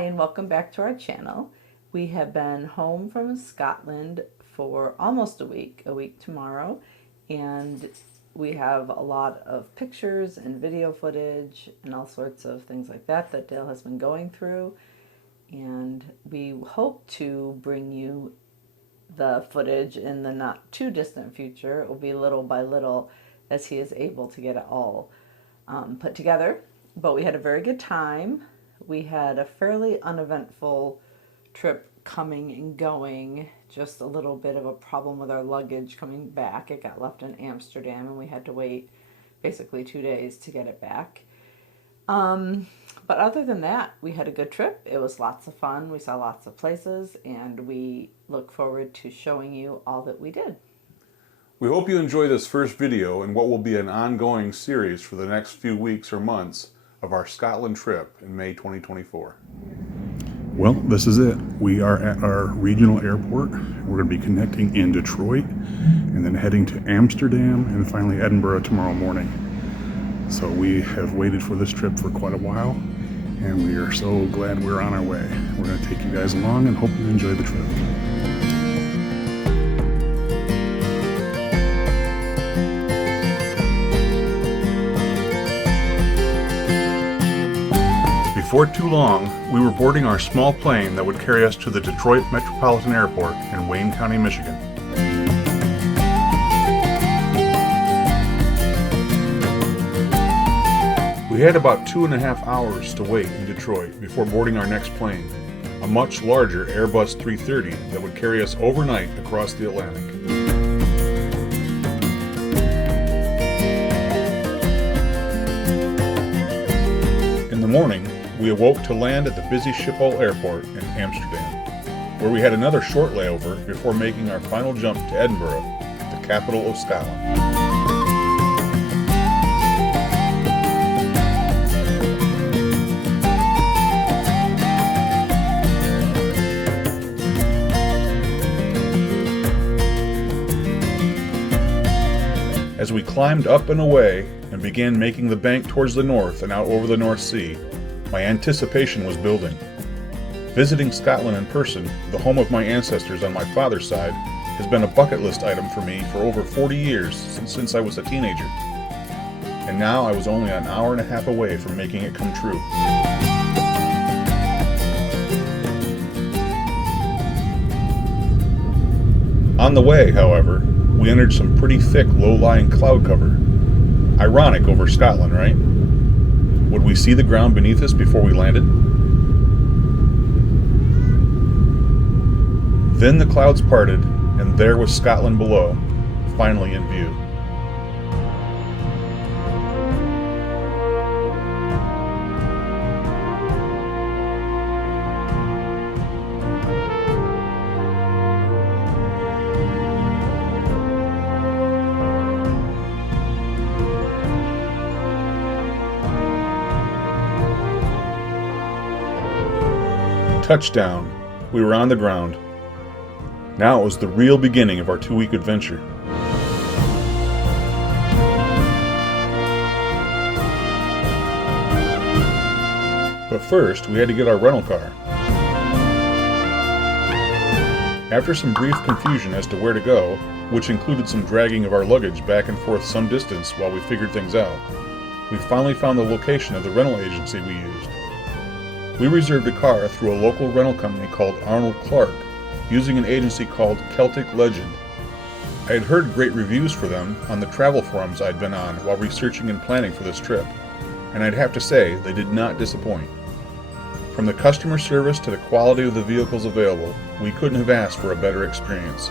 Hi, and welcome back to our channel. We have been home from Scotland for almost a week tomorrow, and we have a lot of pictures and video footage and all sorts of things like that that Dale has been going through, and we hope to bring you the footage in the not too distant future. It will be little by little as he is able to get it all put together, but we had a very good time. We had a fairly uneventful trip coming and going, just a little bit of a problem with our luggage coming back. It got left in Amsterdam and we had to wait basically 2 days to get it back. But other than that, we had a good trip. It was lots of fun. We saw lots of places, and we look forward to showing you all that we did. We hope you enjoy this first video in what will be an ongoing series for the next few weeks or months of our Scotland trip in May 2024. Well, this is it. We are at our regional airport. We're going to be connecting in Detroit and then heading to Amsterdam and finally Edinburgh tomorrow morning. So we have waited for this trip for quite a while, and we are so glad we're on our way. We're going to take you guys along and hope you enjoy the trip. Before too long, we were boarding our small plane that would carry us to the Detroit Metropolitan Airport in Wayne County, Michigan. We had about 2.5 hours to wait in Detroit before boarding our next plane, a much larger Airbus 330 that would carry us overnight across the Atlantic. In the morning, we awoke to land at the busy Schiphol Airport in Amsterdam, where we had another short layover before making our final jump to Edinburgh, the capital of Scotland. As we climbed up and away and began making the bank towards the north and out over the North Sea, my anticipation was building. Visiting Scotland in person, the home of my ancestors on my father's side, has been a bucket list item for me for over 40 years since I was a teenager. And now I was only an hour and a half away from making it come true. On the way, however, we entered some pretty thick low-lying cloud cover. Ironic over Scotland, right? Would we see the ground beneath us before we landed? Then the clouds parted, and there was Scotland below, finally in view. Touchdown. We were on the ground. Now it was the real beginning of our 2-week adventure. But first, we had to get our rental car. After some brief confusion as to where to go, which included some dragging of our luggage back and forth some distance while we figured things out, we finally found the location of the rental agency we used. We reserved a car through a local rental company called Arnold Clark, using an agency called Celtic Legend. I had heard great reviews for them on the travel forums I'd been on while researching and planning for this trip, and I'd have to say they did not disappoint. From the customer service to the quality of the vehicles available, we couldn't have asked for a better experience.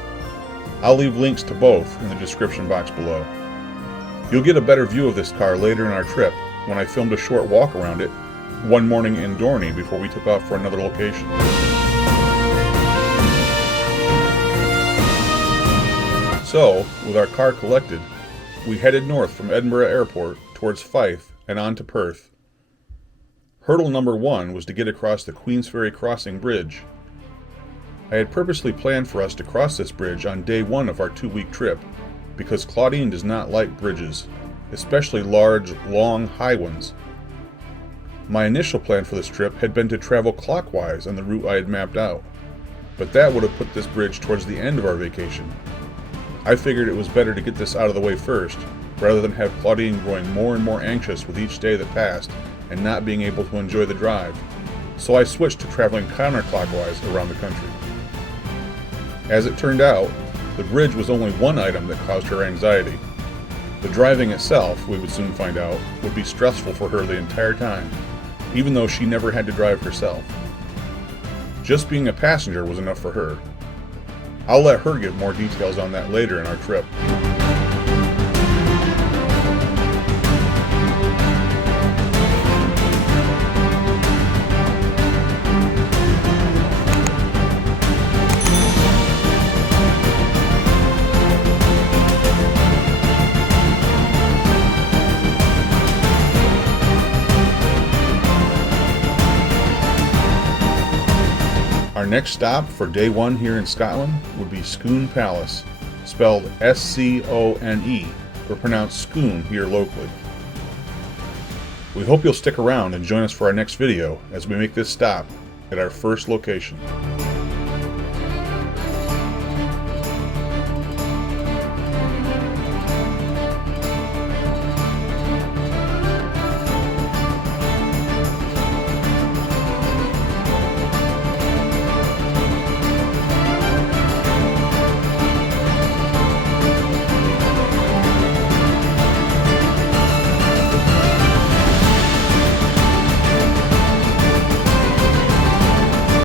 I'll leave links to both in the description box below. You'll get a better view of this car later in our trip when I filmed a short walk around it one morning in Dorney before we took off for another location. So, with our car collected, we headed north from Edinburgh Airport towards Fife and on to Perth. Hurdle number 1 was to get across the Queensferry Crossing Bridge. I had purposely planned for us to cross this bridge on day 1 of our 2-week trip, because Claudine does not like bridges, especially large, long, high ones. My initial plan for this trip had been to travel clockwise on the route I had mapped out, but that would have put this bridge towards the end of our vacation. I figured it was better to get this out of the way first, rather than have Claudine growing more and more anxious with each day that passed and not being able to enjoy the drive, so I switched to traveling counterclockwise around the country. As it turned out, the bridge was only one item that caused her anxiety. The driving itself, we would soon find out, would be stressful for her the entire time, even though she never had to drive herself. Just being a passenger was enough for her. I'll let her give more details on that later in our trip. Our next stop for day one here in Scotland would be Scone Palace, spelled S-C-O-N-E, but pronounced Scone here locally. We hope you'll stick around and join us for our next video as we make this stop at our first location.